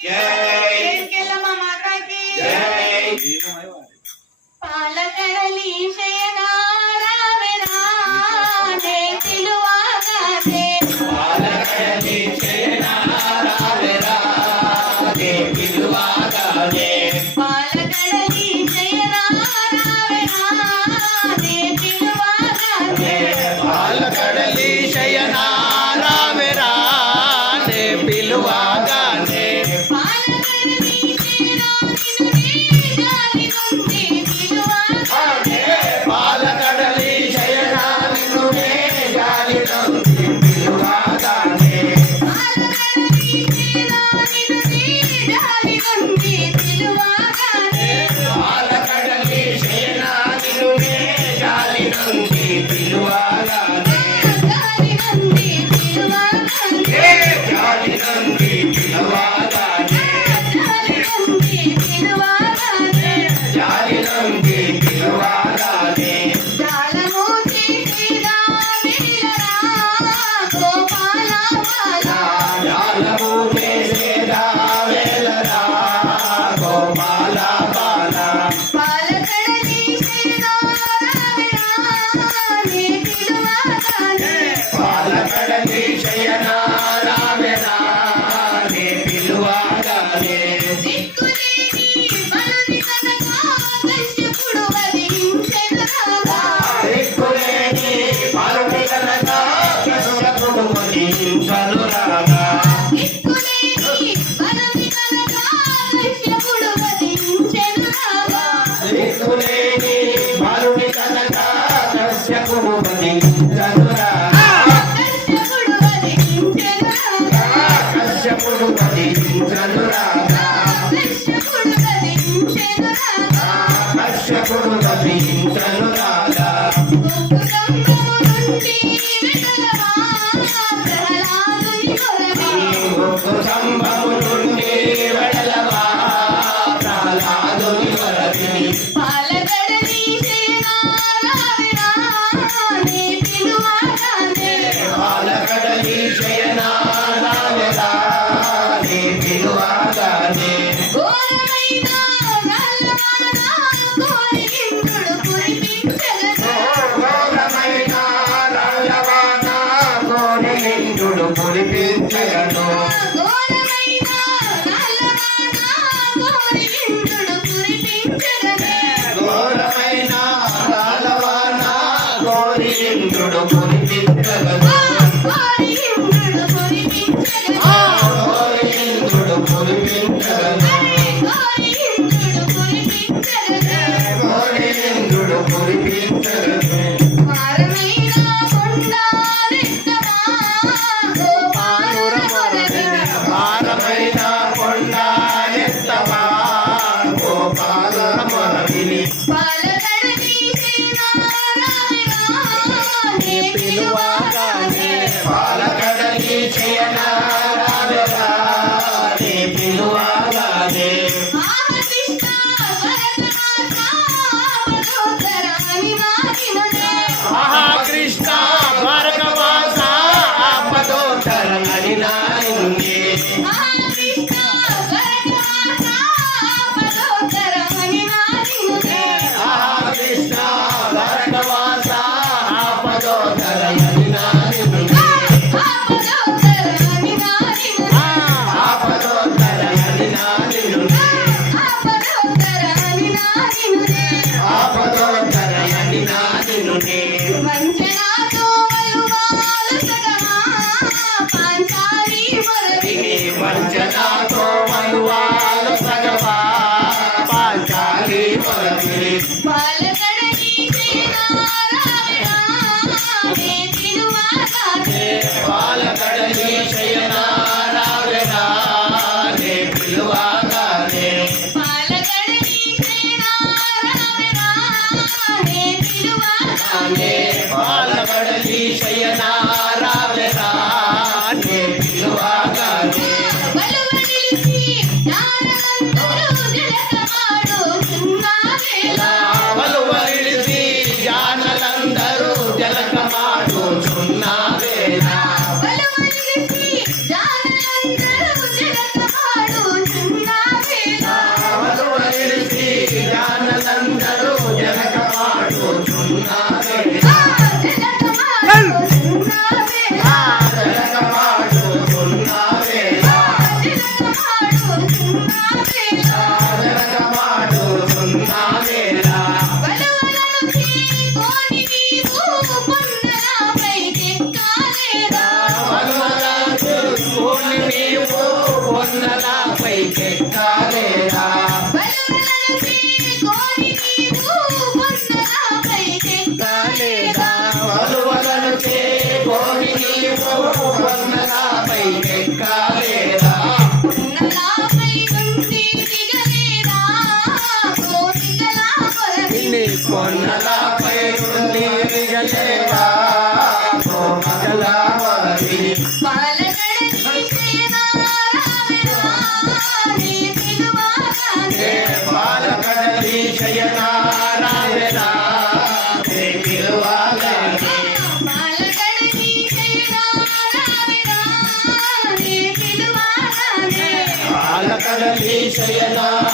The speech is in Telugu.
जय केलम्मा माता की जय पालकड़ली शयना रावे राधे पिलुवागाधे पालकड़ली शयना रावे राधे पिलुवागाधे पालकड़ली शयना रावे राधे पिलुवागाधे पालकड़ली शयना रावे राधे पिलुवागाधे पालकड़ली शयना निन्ने गाली नुंदी पिलुवागाधे पालकड़ली शयना निन्ने गाली नुंदी पिलुवागाधे पालकड़ली शयना निन्ने गाली नुंदी पिलुवागाधे पालकड़ली शयना निन्ने गाली नुंदी पिलुवागाधे गाली नुंदी पिलुवागाधे गाली नुंदी पिलुवागाधे गाली नुंदी पिलुवागाधे गाली नुंदी पिलुवागाधे जालमूर्ति శ్రీరా వీరరా గోపాల బాలా జాలమూటే సేదా వేలరా గోపాల బాల పాలకడలి శ్రీరా రావే పిలువాగానే పాలకడలి శయనా రావే రావే పిలువాగానే దిక్కులేని బలుని కనగా కశ్యపుడు వధించెను రాగా దిక్కులేని పాలుని కనుక కసురపుడు వధించెను రాగా దిక్కులేని బలుని కనగా కశ్యపుడు వధించెను రాగా దిక్కులేని పాలుని కనుక కశ్యపుడు వధించెను రాగా కశ్యపుడు వధించెను రాగా కశ్యపుడు వధించెను రాగా కశ్యపుడు వధించెను రాగా కశ్యపుడు వధించెను రాగా కుటుంబము నుండి విడలవా ప్రహ్లాదుని కొరవి ఒక్క సంభము నుండి వెడలవా ప్రహ్లాదుని వరది పాలగడలి శయనా రావే రానే పిలువాగానే పాలకడలి శయనా రావే రావే పిలువాగానే ఘోరమైన నల్లవాన కోరి ఇంద్రుడు కురిపించగను ఘోరమైన రాళ్ళవాన కోరి ఇంద్రుడు కురిపించగను ఘోరమైన నల్లవాన కోరి ఇంద్రుడు కురిపించగను ఘోరమైన రాళ్ళవాన కోరి ఇంద్రుడు కురిపించగను కోరి ఇంద్రుడు కురిపించగను కోరి ఇంద్రుడు కురిపించగను కోరి ఇంద్రుడు కురిపించగను కోరి ఇంద్రుడు కురిపించగను మారమైన కొండారెత్తమా గోపాలుర కొరవి భారమైన కొండారెత్తమా గోపాల మొరవిని పాలకడలి శయనా రావే రానే పిలువాగానే పాలకడలి శయనా రావే రావే పిలువాగానే ఆహకృష్ణ భరతమాత ఆపదోత్తరాని మారినదే ఆహా కృష్ణ భారతవాస ఆపదోత్తరమని నాయనుంది ఆహకృష్ణ భరతమాత ఆపదోత్తరాని మారినదే ఆహా కృష్ణ భారతవాస ఆపదోత్తరమని నాయనుంది ఆపదోత్తరాని మారినదే ఆపదోత్తరమని నాయనుంది ఆపదోత్తరాని మారినదే ఆపదోత్తరమని నాయనుంది వంచనాతో వలువాలు సగమా పాంచాలి మొరవి వంచనాతో మనువాలు సగవా పాంచాలి మొరవిని పాలకడలి శయనా రావే రానే పిలువాగానే పాలకడలి శయనా రావే రానే పిలువాగానే పాలకడలి శయనా రావే రానే పిలువాగానే పాలకడలి శయనా రావే రానే పిలువాగానే బలువడిలిసి జ్ఞానవంతులు జలకమాడుచున్నావేళ వలువలిసి జానలందరూ జలకమాడుచున్నావేనా బలువడిలిసి జ్ఞానవంతులు జలకమాడుచున్నావేళ కొండలను చేకొని నీవు కొండలపై ఎక్కలేదా ఉన్నలాపై నుండి దిగలేదా కోరికల కొరవి కొండలపై నుండి దిగలేదా కోమలవరి పాలగడని సేనా రావెరా నీ పిలువగానే బాలకడలి శయనారాయణ పిలువగానే పాలగడని సేనా రావెరా నీ పిలువగానే బాలకడలి శయనారాయణ